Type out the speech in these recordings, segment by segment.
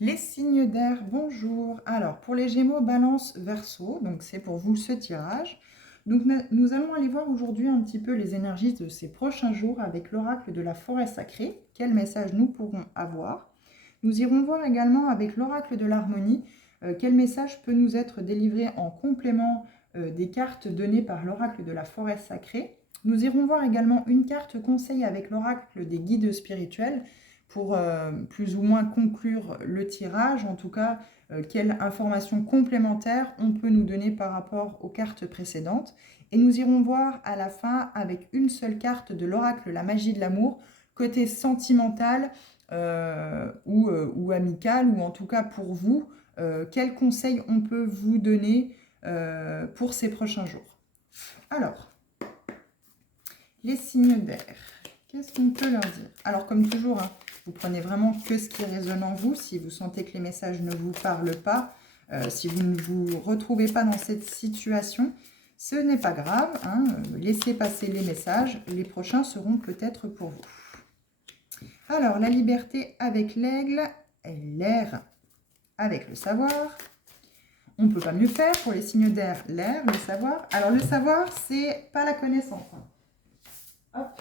Les signes d'air, bonjour. Alors, pour les Gémeaux, Balance, Verseau, donc c'est pour vous ce tirage. Donc, nous allons aller voir aujourd'hui un petit peu les énergies de ces prochains jours avec l'oracle de la forêt sacrée. Quel message nous pourrons avoir? Nous irons voir également avec l'oracle de l'harmonie quel message peut nous être délivré en complément des cartes données par l'oracle de la forêt sacrée. Nous irons voir également une carte conseil avec l'oracle des guides spirituels pour plus ou moins conclure le tirage, en tout cas, quelle information complémentaire on peut nous donner par rapport aux cartes précédentes. Et nous irons voir à la fin, avec une seule carte de l'oracle, la magie de l'amour, côté sentimental ou amical, ou en tout cas pour vous, quels conseils on peut vous donner pour ces prochains jours. Alors, les signes d'air. Qu'est-ce qu'on peut leur dire? Alors, comme toujours, hein, vous prenez vraiment que ce qui résonne en vous. Si vous sentez que les messages ne vous parlent pas, si vous ne vous retrouvez pas dans cette situation, ce n'est pas grave. Hein, laissez passer les messages. Les prochains seront peut-être pour vous. Alors, la liberté avec l'aigle et l'air avec le savoir. On ne peut pas mieux faire pour les signes d'air, l'air, le savoir. Alors, le savoir, c'est pas la connaissance. Hop.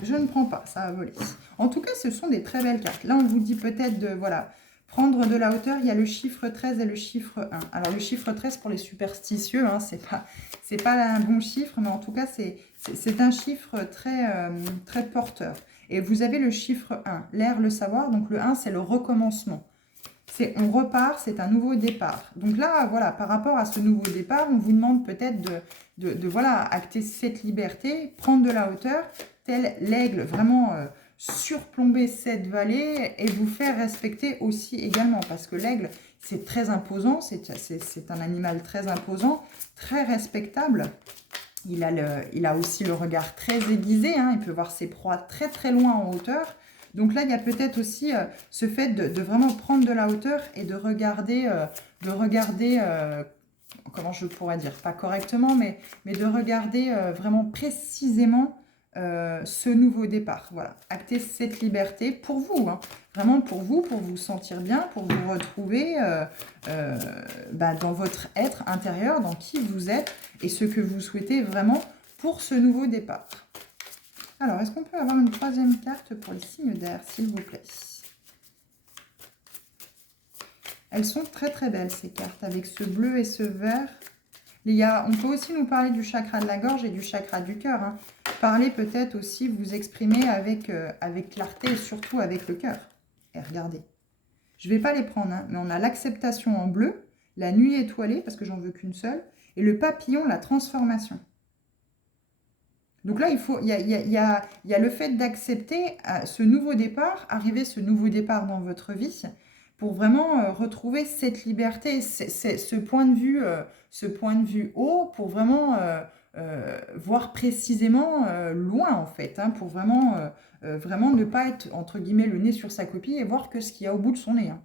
Je ne prends pas, ça a volé. En tout cas, ce sont des très belles cartes. Là, on vous dit peut-être de voilà, prendre de la hauteur. Il y a le chiffre 13 et le chiffre 1. Alors, le chiffre 13 pour les superstitieux, hein, c'est pas un bon chiffre, mais en tout cas, c'est un chiffre très porteur. Et vous avez le chiffre 1, l'air, le savoir. Donc, le 1, c'est le recommencement. On repart, c'est un nouveau départ. Donc là, voilà, par rapport à ce nouveau départ, on vous demande peut-être de voilà, acter cette liberté, prendre de la hauteur, tel l'aigle, vraiment surplomber cette vallée et vous faire respecter aussi également. Parce que l'aigle, c'est très imposant, c'est un animal très imposant, très respectable. Il a aussi le regard très aiguisé, hein, il peut voir ses proies très très loin en hauteur. Donc là, il y a peut-être aussi ce fait de vraiment prendre de la hauteur et de regarder, comment je pourrais dire, pas correctement, mais de regarder vraiment précisément ce nouveau départ. Voilà, acter cette liberté pour vous, hein, vraiment pour vous sentir bien, pour vous retrouver dans votre être intérieur, dans qui vous êtes et ce que vous souhaitez vraiment pour ce nouveau départ. Alors, est-ce qu'on peut avoir une troisième carte pour les signes d'air, s'il vous plaît? Elles sont très très belles, ces cartes, avec ce bleu et ce vert. On peut aussi nous parler du chakra de la gorge et du chakra du cœur. Hein. Parler peut-être aussi, vous exprimer avec clarté et surtout avec le cœur. Et regardez. Je ne vais pas les prendre, hein, mais on a l'acceptation en bleu, la nuit étoilée, parce que j'en veux qu'une seule, et le papillon, la transformation. Donc là, il y a le fait d'accepter ce nouveau départ, arriver ce nouveau départ dans votre vie, pour vraiment retrouver cette liberté, ce point de vue haut, pour vraiment voir précisément loin, en fait, hein, pour vraiment ne pas être, entre guillemets, le nez sur sa copie et voir que ce qu'il y a au bout de son nez. Hein.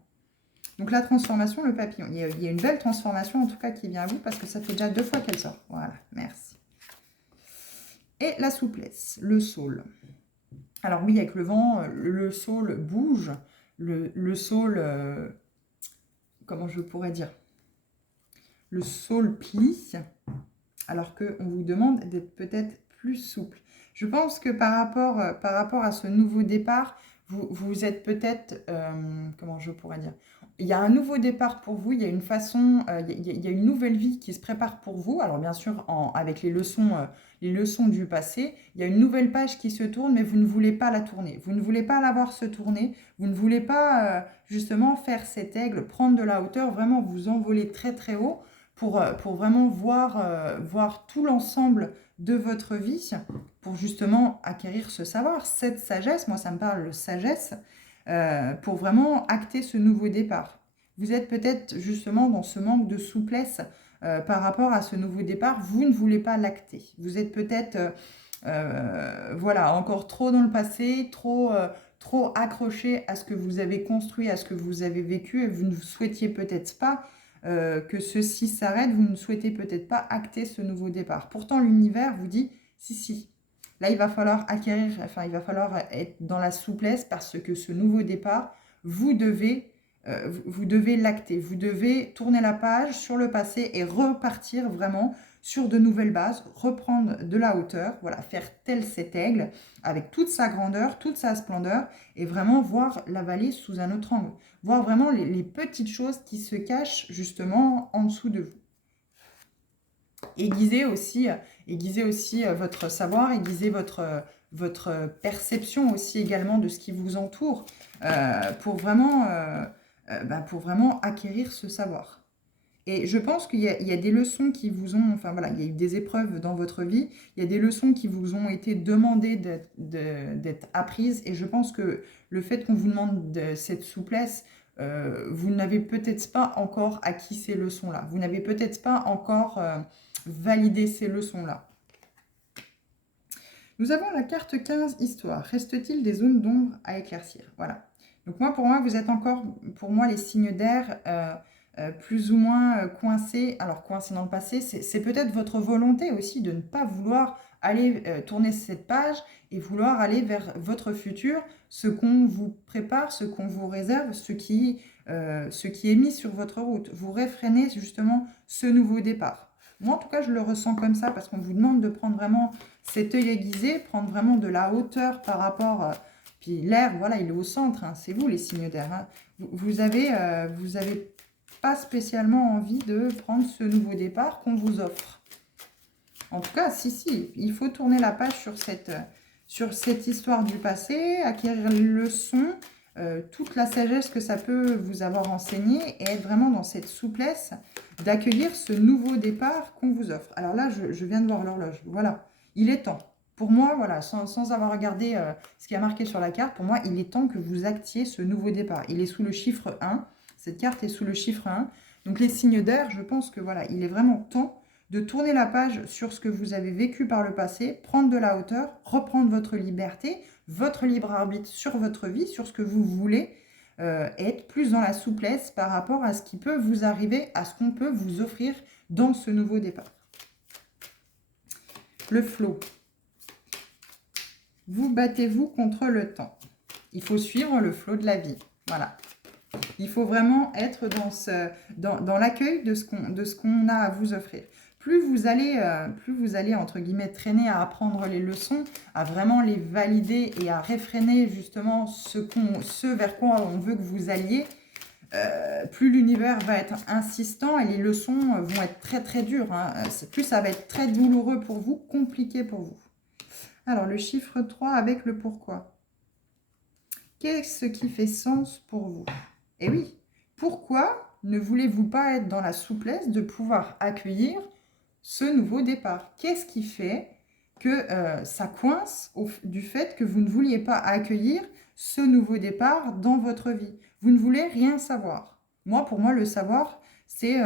Donc la transformation, le papillon. Il y a une belle transformation, en tout cas, qui vient à vous, parce que ça fait déjà 2 fois qu'elle sort. Voilà, merci. Et la souplesse, le saule. Alors oui, avec le vent, le saule bouge. Le saule, comment je pourrais dire? Le saule plie, alors qu'on vous demande d'être peut-être plus souple. Je pense que par rapport à ce nouveau départ, vous êtes peut-être, comment je pourrais dire? Il y a un nouveau départ pour vous, il y a une façon, il y a une nouvelle vie qui se prépare pour vous. Alors bien sûr, avec les leçons du passé, il y a une nouvelle page qui se tourne, mais vous ne voulez pas la tourner. Vous ne voulez pas la voir se tourner, vous ne voulez pas justement faire cet aigle, prendre de la hauteur, vraiment vous envoler très très haut pour vraiment voir tout l'ensemble de votre vie, pour justement acquérir ce savoir, cette sagesse, moi ça me parle de sagesse, pour vraiment acter ce nouveau départ. Vous êtes peut-être justement dans ce manque de souplesse par rapport à ce nouveau départ, vous ne voulez pas l'acter. Vous êtes peut-être voilà, encore trop dans le passé, trop accroché à ce que vous avez construit, à ce que vous avez vécu, et vous ne souhaitiez peut-être pas que ceci s'arrête, vous ne souhaitez peut-être pas acter ce nouveau départ. Pourtant, l'univers vous dit, si. Là, il va falloir il va falloir être dans la souplesse parce que ce nouveau départ, vous devez vous devez l'acter, vous devez tourner la page sur le passé et repartir vraiment sur de nouvelles bases, reprendre de la hauteur, voilà, faire tel cet aigle avec toute sa grandeur, toute sa splendeur et vraiment voir la vallée sous un autre angle, voir vraiment les petites choses qui se cachent justement en dessous de vous. Aiguisez aussi votre savoir, aiguisez votre perception aussi également de ce qui vous entoure pour vraiment acquérir ce savoir. Et je pense qu'il y a des leçons qui vous ont, enfin voilà, il y a eu des épreuves dans votre vie, il y a des leçons qui vous ont été demandées d'être apprises, et je pense que le fait qu'on vous demande cette souplesse, vous n'avez peut-être pas encore acquis ces leçons-là, vous n'avez peut-être pas encore validé ces leçons-là. Nous avons la carte 15, histoire. Reste-t-il des zones d'ombre à éclaircir? Voilà. Donc pour moi, vous êtes encore, pour moi, les signes d'air plus ou moins coincés. Alors, coincés dans le passé, c'est peut-être votre volonté aussi de ne pas vouloir aller tourner cette page et vouloir aller vers votre futur, ce qu'on vous prépare, ce qu'on vous réserve, ce qui est mis sur votre route. Vous réfrénez justement ce nouveau départ. Moi, en tout cas, je le ressens comme ça parce qu'on vous demande de prendre vraiment cet œil aiguisé, prendre vraiment de la hauteur par rapport... puis l'air, voilà, il est au centre, hein, c'est vous les signes d'air. Hein. Vous avez pas spécialement envie de prendre ce nouveau départ qu'on vous offre. En tout cas, si, il faut tourner la page sur cette histoire du passé, acquérir les leçons, toute la sagesse que ça peut vous avoir enseigné et être vraiment dans cette souplesse d'accueillir ce nouveau départ qu'on vous offre. Alors là, je viens de voir l'horloge. Voilà, il est temps. Pour moi, voilà, sans avoir regardé ce qui a marqué sur la carte, pour moi, il est temps que vous actiez ce nouveau départ. Il est sous le chiffre 1. Cette carte est sous le chiffre 1. Donc les signes d'air, je pense que voilà, il est vraiment temps de tourner la page sur ce que vous avez vécu par le passé, prendre de la hauteur, reprendre votre liberté, votre libre arbitre sur votre vie, sur ce que vous voulez, et être plus dans la souplesse par rapport à ce qui peut vous arriver, à ce qu'on peut vous offrir dans ce nouveau départ. Le flot. Vous battez-vous contre le temps. Il faut suivre le flot de la vie. Voilà. Il faut vraiment être dans l'accueil de ce qu'on a à vous offrir. Plus vous allez, entre guillemets, traîner à apprendre les leçons, à vraiment les valider et à réfréner justement ce vers quoi on veut que vous alliez, plus l'univers va être insistant et les leçons vont être très très dures. Hein. Plus ça va être très douloureux pour vous, compliqué pour vous. Alors, le chiffre 3 avec le pourquoi. Qu'est-ce qui fait sens pour vous? Eh oui, pourquoi ne voulez-vous pas être dans la souplesse de pouvoir accueillir ce nouveau départ? Qu'est-ce qui fait que ça coince du fait que vous ne vouliez pas accueillir ce nouveau départ dans votre vie? Vous ne voulez rien savoir. Pour moi, le savoir, c'est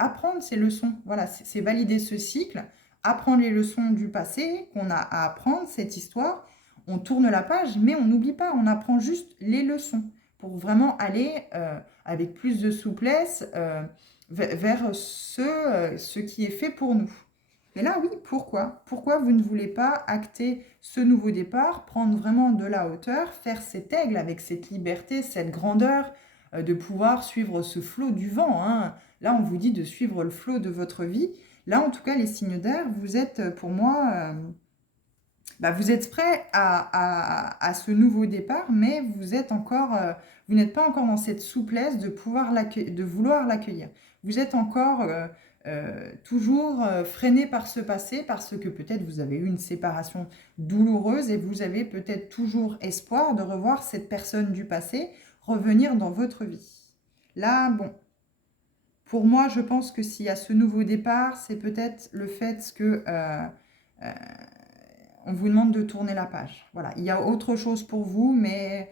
apprendre ces leçons. Voilà, c'est valider ce cycle, apprendre les leçons du passé qu'on a à apprendre, cette histoire. On tourne la page, mais on n'oublie pas, on apprend juste les leçons pour vraiment aller avec plus de souplesse vers ce qui est fait pour nous. Mais là, oui, pourquoi? Pourquoi vous ne voulez pas acter ce nouveau départ, prendre vraiment de la hauteur, faire cet aigle avec cette liberté, cette grandeur, de pouvoir suivre ce flot du vent, hein. Là, on vous dit de suivre le flot de votre vie. Là, en tout cas, les signes d'air, vous êtes, pour moi, vous êtes prêts à ce nouveau départ, mais vous n'êtes pas encore dans cette souplesse de vouloir l'accueillir. Vous êtes encore toujours freiné par ce passé, parce que peut-être vous avez eu une séparation douloureuse et vous avez peut-être toujours espoir de revoir cette personne du passé revenir dans votre vie. Là, bon, pour moi, je pense que s'il y a ce nouveau départ, c'est peut-être le fait que on vous demande de tourner la page. Voilà, il y a autre chose pour vous, mais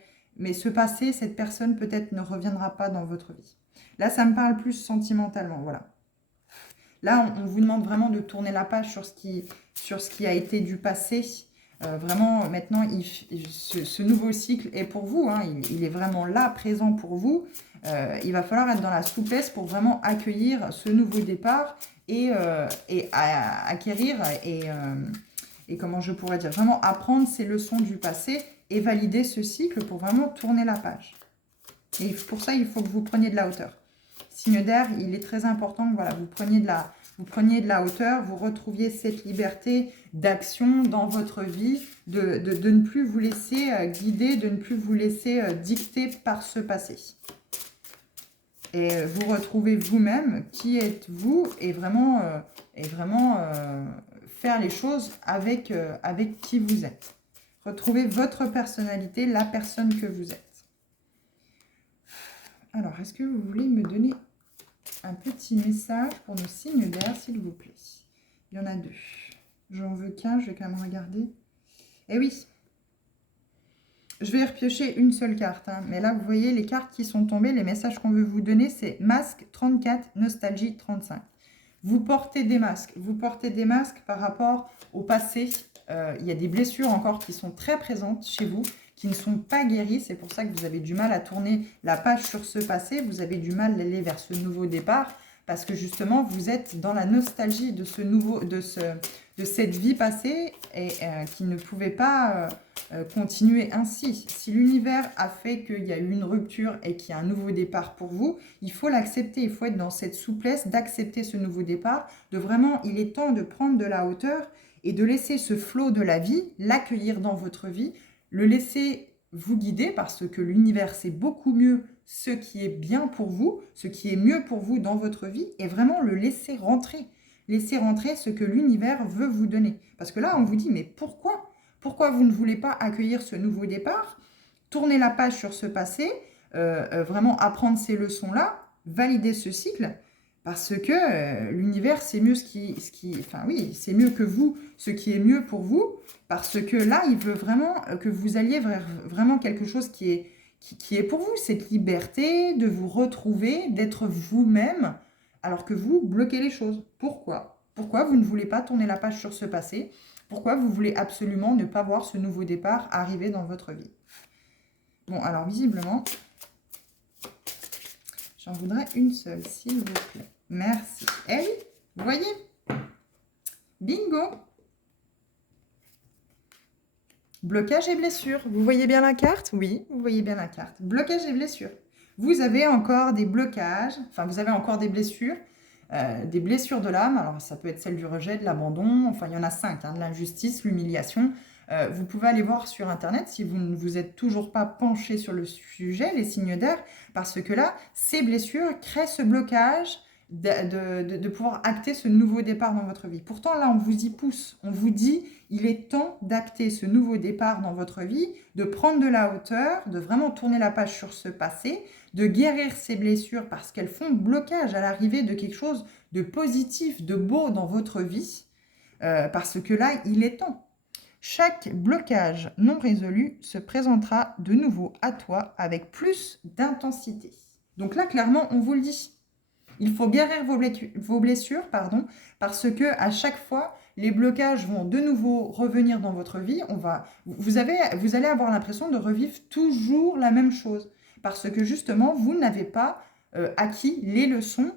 ce passé, cette personne peut-être ne reviendra pas dans votre vie. Là, ça me parle plus sentimentalement, voilà. Là, on vous demande vraiment de tourner la page sur ce qui a été du passé. Vraiment, maintenant, ce nouveau cycle est pour vous. Hein, il est vraiment là, présent pour vous. Il va falloir être dans la souplesse pour vraiment accueillir ce nouveau départ et acquérir et comment je pourrais dire, vraiment apprendre ces leçons du passé et valider ce cycle pour vraiment tourner la page. Et pour ça, il faut que vous preniez de la hauteur. Signe d'air, il est très important que voilà, vous preniez de la hauteur, vous retrouviez cette liberté d'action dans votre vie, de ne plus vous laisser guider, de ne plus vous laisser dicter par ce passé. Et vous retrouvez vous-même, qui êtes-vous, et vraiment, faire les choses avec qui vous êtes. Retrouvez votre personnalité, la personne que vous êtes. Alors, est-ce que vous voulez me donner un petit message pour nos signes d'air, s'il vous plaît? Il y en a deux. J'en veux qu'un, je vais quand même regarder. Eh oui, je vais repiocher une seule carte. Hein. Mais là, vous voyez, les cartes qui sont tombées, les messages qu'on veut vous donner, c'est masque 34, nostalgie 35. Vous portez des masques. Vous portez des masques par rapport au passé. Il y a des blessures encore qui sont très présentes chez vous, qui ne sont pas guéries. C'est pour ça que vous avez du mal à tourner la page sur ce passé. Vous avez du mal à aller vers ce nouveau départ. Parce que justement, vous êtes dans la nostalgie de cette vie passée et qui ne pouvait pas continuer ainsi. Si l'univers a fait qu'il y a eu une rupture et qu'il y a un nouveau départ pour vous, il faut l'accepter. Il faut être dans cette souplesse d'accepter ce nouveau départ. Il est temps de prendre de la hauteur et de laisser ce flot de la vie, l'accueillir dans votre vie, le laisser vous guider parce que l'univers sait beaucoup mieux ce qui est bien pour vous, ce qui est mieux pour vous dans votre vie, et vraiment le laisser rentrer. Laisser rentrer ce que l'univers veut vous donner. Parce que là, on vous dit, mais pourquoi? Pourquoi vous ne voulez pas accueillir ce nouveau départ, tourner la page sur ce passé, vraiment apprendre ces leçons-là, valider ce cycle, parce que l'univers, c'est mieux c'est mieux que vous, ce qui est mieux pour vous, parce que là, il veut vraiment que vous alliez vers vraiment quelque chose qui est pour vous, cette liberté de vous retrouver, d'être vous-même, alors que vous bloquez les choses. Pourquoi? Pourquoi vous ne voulez pas tourner la page sur ce passé? Pourquoi vous voulez absolument ne pas voir ce nouveau départ arriver dans votre vie? Bon, alors visiblement, j'en voudrais une seule, s'il vous plaît. Merci. Eh oui, vous voyez? Bingo! Blocage et blessure. Vous voyez bien la carte? Oui, vous voyez bien la carte. Blocage et blessure. Vous avez encore des blocages, vous avez encore des blessures de l'âme. Alors, ça peut être celle du rejet, de l'abandon. Enfin, il y en a 5, hein, de l'injustice, l'humiliation. Vous pouvez aller voir sur Internet si vous ne vous êtes toujours pas penché sur le sujet, les signes d'air, parce que là, ces blessures créent ce blocage de pouvoir acter ce nouveau départ dans votre vie. Pourtant, là, on vous y pousse. On vous dit, il est temps d'acter ce nouveau départ dans votre vie, de prendre de la hauteur, de vraiment tourner la page sur ce passé, de guérir ces blessures parce qu'elles font blocage à l'arrivée de quelque chose de positif, de beau dans votre vie, parce que là, il est temps. Chaque blocage non résolu se présentera de nouveau à toi avec plus d'intensité. Donc là, clairement, on vous le dit. Il faut guérir vos blessures, parce que à chaque fois, les blocages vont de nouveau revenir dans votre vie. Vous allez avoir l'impression de revivre toujours la même chose, parce que justement, vous n'avez pas acquis les leçons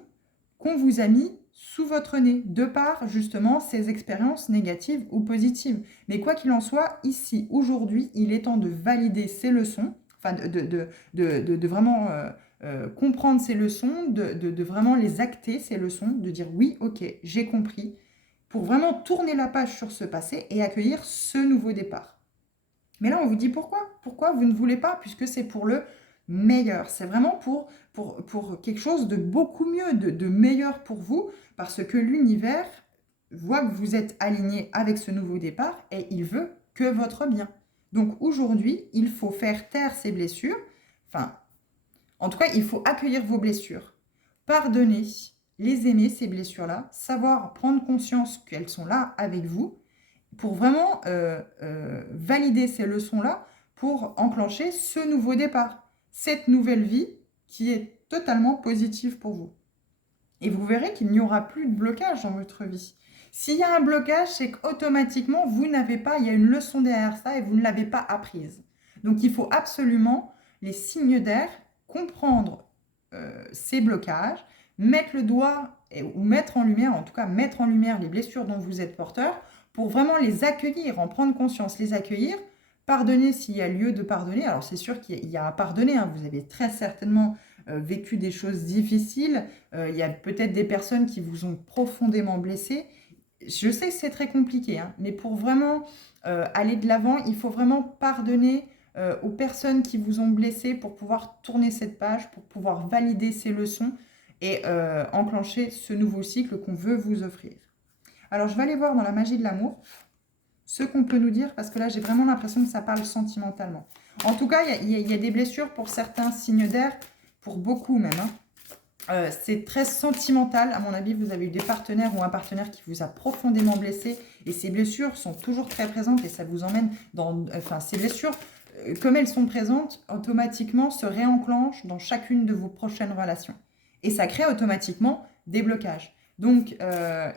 qu'on vous a mis sous votre nez, de par justement ces expériences négatives ou positives. Mais quoi qu'il en soit, ici, aujourd'hui, il est temps de valider ces leçons, de vraiment... comprendre ces leçons, de vraiment les acter, ces leçons, de dire oui, ok, j'ai compris, pour vraiment tourner la page sur ce passé et accueillir ce nouveau départ. Mais là, on vous dit pourquoi? Pourquoi vous ne voulez pas? Puisque c'est pour le meilleur. C'est vraiment pour quelque chose de beaucoup mieux, de meilleur pour vous, parce que l'univers voit que vous êtes aligné avec ce nouveau départ et il veut que votre bien. Donc aujourd'hui, il faut faire taire ces blessures, en tout cas, il faut accueillir vos blessures, pardonner, les aimer, ces blessures-là, savoir prendre conscience qu'elles sont là avec vous pour vraiment valider ces leçons-là pour enclencher ce nouveau départ, cette nouvelle vie qui est totalement positive pour vous. Et vous verrez qu'il n'y aura plus de blocage dans votre vie. S'il y a un blocage, c'est qu'automatiquement, il y a une leçon derrière ça et vous ne l'avez pas apprise. Donc, il faut absolument les signes d'air, comprendre ces blocages, mettre le doigt ou mettre en lumière les blessures dont vous êtes porteur pour vraiment les accueillir, en prendre conscience, les accueillir Pardonnez s'il y a lieu de pardonner. Alors, c'est sûr qu'il y a à pardonner, hein. Vous avez très certainement vécu des choses difficiles. Il y a peut-être des personnes qui vous ont profondément blessé. Je sais que c'est très compliqué, hein, mais pour vraiment aller de l'avant, il faut vraiment pardonner aux personnes qui vous ont blessé pour pouvoir tourner cette page, pour pouvoir valider ces leçons et enclencher ce nouveau cycle qu'on veut vous offrir. Alors, je vais aller voir dans la magie de l'amour ce qu'on peut nous dire, parce que là, j'ai vraiment l'impression que ça parle sentimentalement. En tout cas, il y a des blessures pour certains signes d'air, pour beaucoup même, hein. C'est très sentimental, à mon avis. Vous avez eu des partenaires ou un partenaire qui vous a profondément blessé, et ces blessures sont toujours très présentes, et ça vous emmène dans... Enfin, ces blessures, comme elles sont présentes, automatiquement se réenclenchent dans chacune de vos prochaines relations. Et ça crée automatiquement des blocages. Donc,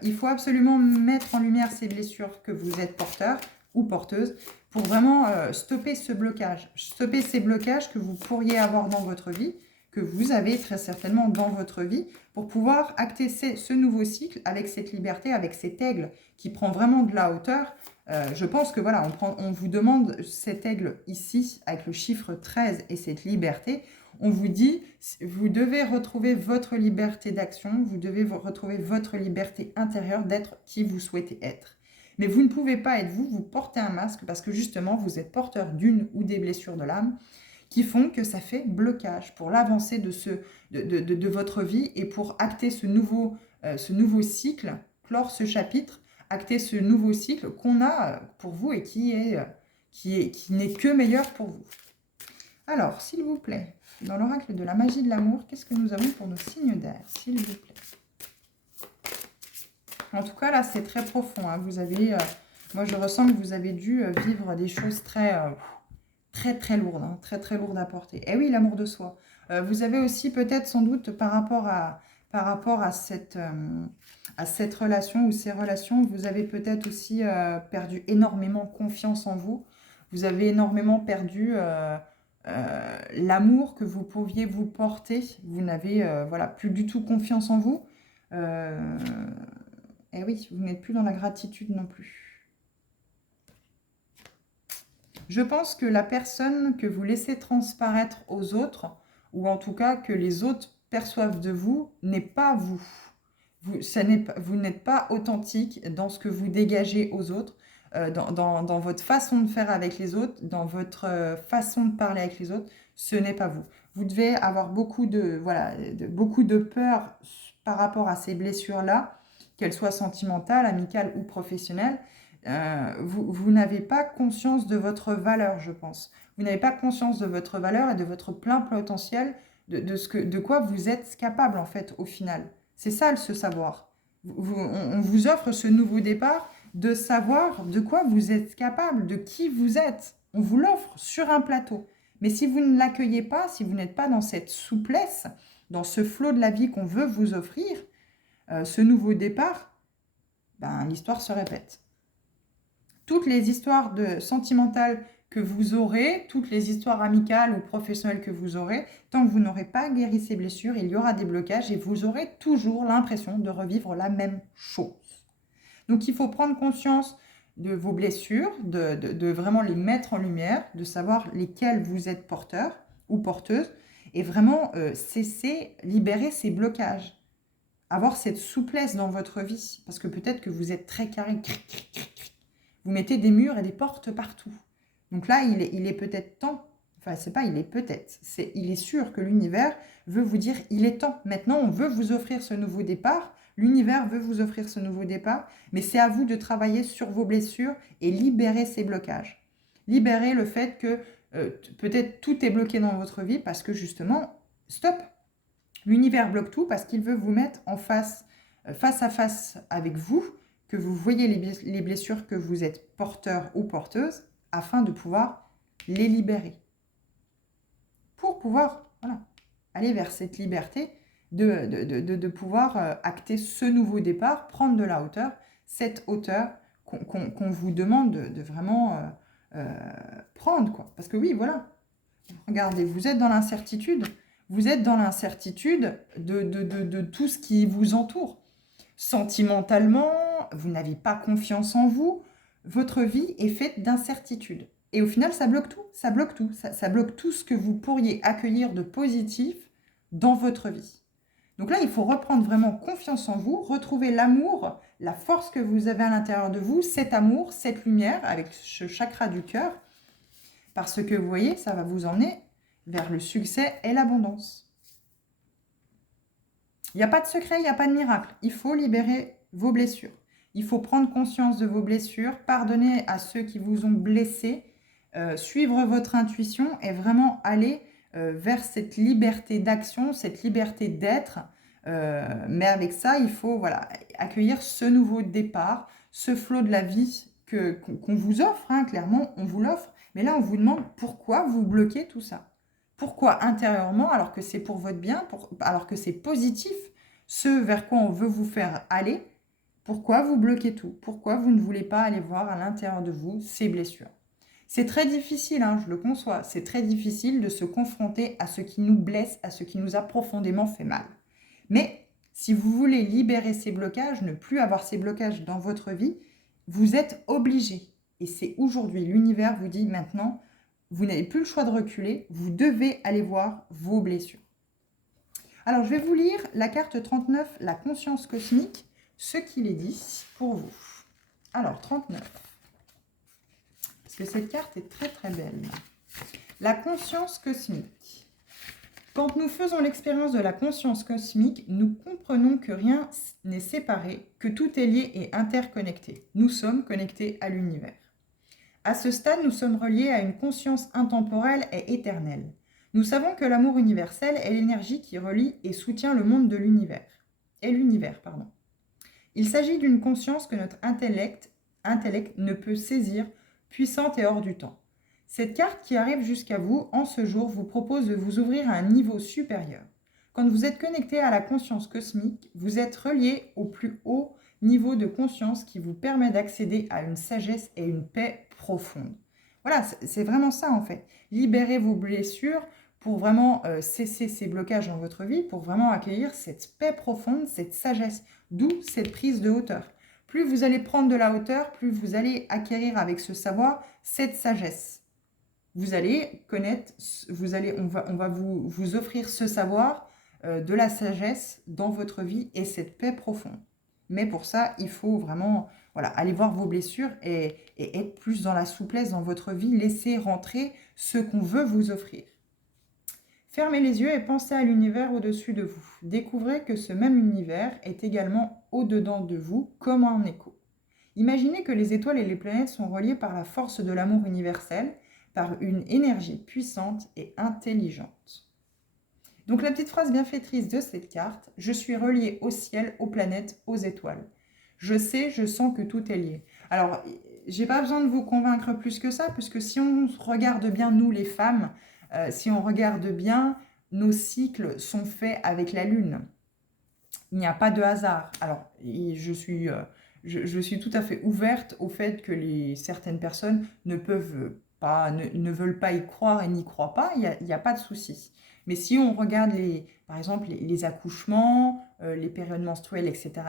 il faut absolument mettre en lumière ces blessures que vous êtes porteur ou porteuse pour vraiment stopper ce blocage, stopper ces blocages que vous pourriez avoir dans votre vie, que vous avez très certainement dans votre vie, pour pouvoir acter ce nouveau cycle avec cette liberté, avec cet aigle qui prend vraiment de la hauteur. Je pense que voilà, on vous demande cet aigle ici avec le chiffre 13 et cette liberté. On vous dit, vous devez retrouver votre liberté d'action, vous devez retrouver votre liberté intérieure d'être qui vous souhaitez être. Mais vous ne pouvez pas être vous portez un masque parce que justement, vous êtes porteur d'une ou des blessures de l'âme qui font que ça fait blocage pour l'avancée de votre vie et pour acter ce nouveau cycle, clore ce chapitre, acter ce nouveau cycle qu'on a pour vous et qui n'est que meilleur pour vous. Alors, s'il vous plaît, dans l'oracle de la magie de l'amour, qu'est-ce que nous avons pour nos signes d'air, s'il vous plaît? En tout cas, là, c'est très profond, hein. Vous avez, moi, je ressens que vous avez dû vivre des choses très lourdes, hein, très lourdes à porter. Et oui, l'amour de soi. Vous avez aussi peut-être, sans doute, par rapport à cette relation ou ces relations, vous avez peut-être aussi perdu énormément confiance en vous. Vous avez énormément perdu... l'amour que vous pouviez vous porter, vous n'avez voilà, plus du tout confiance en vous. Et oui, vous n'êtes plus dans la gratitude non plus. Je pense que la personne que vous laissez transparaître aux autres, ou en tout cas que les autres perçoivent de vous, n'est pas vous. Vous n'êtes pas authentique dans ce que vous dégagez aux autres. Dans votre façon de faire avec les autres, dans votre façon de parler avec les autres, ce n'est pas vous. Vous devez avoir beaucoup de peur par rapport à ces blessures-là, qu'elles soient sentimentales, amicales ou professionnelles. Vous n'avez pas conscience de votre valeur, je pense. Vous n'avez pas conscience de votre valeur et de votre plein potentiel, de quoi vous êtes capable, en fait, au final. C'est ça, ce savoir. On vous offre ce nouveau départ de savoir de quoi vous êtes capable, de qui vous êtes. On vous l'offre sur un plateau. Mais si vous ne l'accueillez pas, si vous n'êtes pas dans cette souplesse, dans ce flot de la vie qu'on veut vous offrir, ce nouveau départ, ben, l'histoire se répète. Toutes les histoires sentimentales que vous aurez, toutes les histoires amicales ou professionnelles que vous aurez, tant que vous n'aurez pas guéri ces blessures, il y aura des blocages et vous aurez toujours l'impression de revivre la même chose. Donc, il faut prendre conscience de vos blessures, de vraiment les mettre en lumière, de savoir lesquelles vous êtes porteur ou porteuse, et vraiment cesser, libérer ces blocages. Avoir cette souplesse dans votre vie, parce que peut-être que vous êtes très carré, vous mettez des murs et des portes partout. Donc là, il est peut-être temps, enfin, c'est pas il est peut-être, il est sûr que l'univers veut vous dire, il est temps. Maintenant, on veut vous offrir ce nouveau départ. L'univers veut vous offrir ce nouveau départ, mais c'est à vous de travailler sur vos blessures et libérer ces blocages. Libérer le fait que peut-être tout est bloqué dans votre vie parce que justement, stop. L'univers bloque tout parce qu'il veut vous mettre en face à face avec vous, que vous voyez les blessures que vous êtes porteur ou porteuse, afin de pouvoir les libérer. Pour pouvoir aller vers cette liberté, de pouvoir acter ce nouveau départ, prendre de la hauteur, cette hauteur qu'on vous demande de vraiment prendre, quoi. Parce que oui, voilà, regardez, vous êtes dans l'incertitude de tout ce qui vous entoure. Sentimentalement, vous n'avez pas confiance en vous, votre vie est faite d'incertitudes. Et au final, ça bloque tout, ça bloque tout. Ça bloque tout ce que vous pourriez accueillir de positif dans votre vie. Donc là, il faut reprendre vraiment confiance en vous, retrouver l'amour, la force que vous avez à l'intérieur de vous, cet amour, cette lumière avec ce chakra du cœur. Parce que vous voyez, ça va vous emmener vers le succès et l'abondance. Il n'y a pas de secret, il n'y a pas de miracle. Il faut libérer vos blessures. Il faut prendre conscience de vos blessures, pardonner à ceux qui vous ont blessé, suivre votre intuition et vraiment aller vers cette liberté d'action, cette liberté d'être. Mais avec ça, il faut accueillir ce nouveau départ, ce flot de la vie qu'on vous offre, hein, clairement, on vous l'offre. Mais là, on vous demande pourquoi vous bloquez tout ça. Pourquoi intérieurement, alors que c'est pour votre bien, alors que c'est positif, ce vers quoi on veut vous faire aller, pourquoi vous bloquez tout? Pourquoi vous ne voulez pas aller voir à l'intérieur de vous ces blessures? C'est très difficile, hein, je le conçois, c'est très difficile de se confronter à ce qui nous blesse, à ce qui nous a profondément fait mal. Mais si vous voulez libérer ces blocages, ne plus avoir ces blocages dans votre vie, vous êtes obligé. Et c'est aujourd'hui, l'univers vous dit maintenant, vous n'avez plus le choix de reculer, vous devez aller voir vos blessures. Alors, je vais vous lire la carte 39, la conscience cosmique, ce qu'il est dit pour vous. Alors, 39. Parce que cette carte est très très belle. La conscience cosmique. Quand nous faisons l'expérience de la conscience cosmique, nous comprenons que rien n'est séparé, que tout est lié et interconnecté. Nous sommes connectés à l'univers. À ce stade, nous sommes reliés à une conscience intemporelle et éternelle. Nous savons que l'amour universel est l'énergie qui relie et soutient le monde de l'univers. Il s'agit d'une conscience que notre intellect ne peut saisir, puissante et hors du temps. Cette carte qui arrive jusqu'à vous en ce jour vous propose de vous ouvrir à un niveau supérieur. Quand vous êtes connecté à la conscience cosmique, vous êtes relié au plus haut niveau de conscience qui vous permet d'accéder à une sagesse et une paix profonde. Voilà, c'est vraiment ça en fait. Libérez vos blessures pour vraiment cesser ces blocages dans votre vie, pour vraiment accueillir cette paix profonde, cette sagesse, d'où cette prise de hauteur. Plus vous allez prendre de la hauteur, plus vous allez acquérir avec ce savoir cette sagesse. Vous allez connaître, on va vous offrir ce savoir, de la sagesse dans votre vie et cette paix profonde. Mais pour ça, il faut vraiment aller voir vos blessures et être plus dans la souplesse dans votre vie. Laissez rentrer ce qu'on veut vous offrir. Fermez les yeux et pensez à l'univers au-dessus de vous. Découvrez que ce même univers est également au-dedans de vous, comme un écho. Imaginez que les étoiles et les planètes sont reliées par la force de l'amour universel, par une énergie puissante et intelligente. Donc la petite phrase bienfaitrice de cette carte, je suis relié au ciel, aux planètes, aux étoiles. Je sais, je sens que tout est lié. Alors, j'ai pas besoin de vous convaincre plus que ça, puisque si on regarde bien, nous les femmes, si on regarde bien, nos cycles sont faits avec la Lune. Il n'y a pas de hasard. Alors, je suis tout à fait ouverte au fait que certaines personnes ne veulent pas y croire et n'y croient pas, il n'y a pas de souci. Mais si on regarde par exemple les accouchements, les périodes menstruelles, etc.,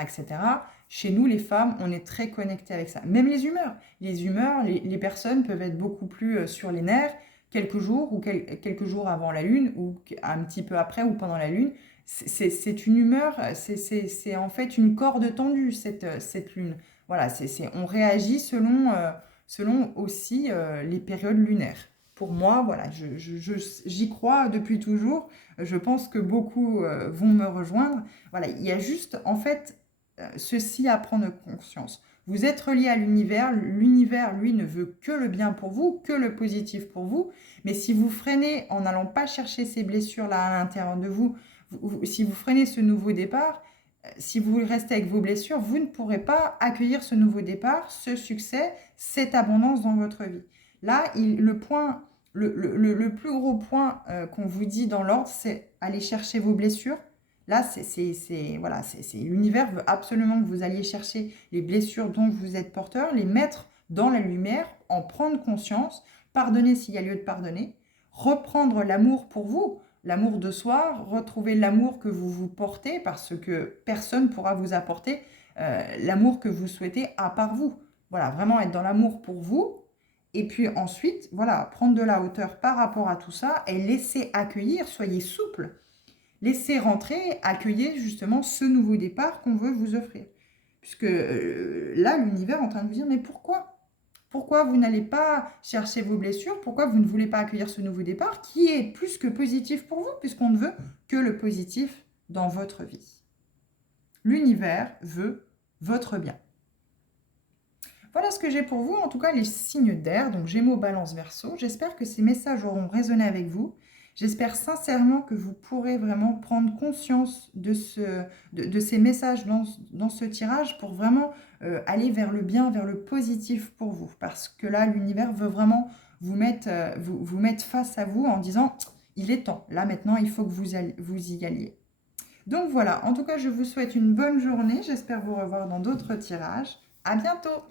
chez nous les femmes, on est très connectés avec ça. Même les humeurs. Les personnes peuvent être beaucoup plus sur les nerfs quelques jours avant la lune ou un petit peu après ou pendant la lune. C'est une humeur, c'est en fait une corde tendue cette lune. Voilà, on réagit selon aussi les périodes lunaires. Pour moi, voilà, j'y crois depuis toujours. Je pense que beaucoup vont me rejoindre. Voilà, il y a juste, en fait, ceci à prendre conscience. Vous êtes relié à l'univers. L'univers, lui, ne veut que le bien pour vous, que le positif pour vous. Mais si vous freinez en n'allant pas chercher ces blessures-là à l'intérieur de vous, si vous freinez ce nouveau départ, si vous restez avec vos blessures, vous ne pourrez pas accueillir ce nouveau départ, ce succès, cette abondance dans votre vie. Là, le plus gros point qu'on vous dit dans l'ordre, c'est aller chercher vos blessures. Là, l'univers veut absolument que vous alliez chercher les blessures dont vous êtes porteur, les mettre dans la lumière, en prendre conscience, pardonner s'il y a lieu de pardonner, reprendre l'amour pour vous, l'amour de soi, retrouver l'amour que vous vous portez parce que personne ne pourra vous apporter l'amour que vous souhaitez à part vous. Voilà, vraiment être dans l'amour pour vous Et puis ensuite, voilà, prendre de la hauteur par rapport à tout ça et laisser accueillir, soyez souple. Laissez rentrer, accueillez justement ce nouveau départ qu'on veut vous offrir. Puisque là, l'univers est en train de vous dire, mais pourquoi? Pourquoi vous n'allez pas chercher vos blessures? Pourquoi vous ne voulez pas accueillir ce nouveau départ qui est plus que positif pour vous, puisqu'on ne veut que le positif dans votre vie. L'univers veut votre bien. Voilà ce que j'ai pour vous, en tout cas les signes d'air, donc Gémeaux, Balance, Verseau. J'espère que ces messages auront résonné avec vous. J'espère sincèrement que vous pourrez vraiment prendre conscience de ces messages dans ce tirage pour vraiment aller vers le bien, vers le positif pour vous. Parce que là, l'univers veut vraiment vous mettre face à vous en disant « il est temps, là maintenant, il faut que vous y alliez ». Donc voilà, en tout cas, je vous souhaite une bonne journée. J'espère vous revoir dans d'autres tirages. À bientôt!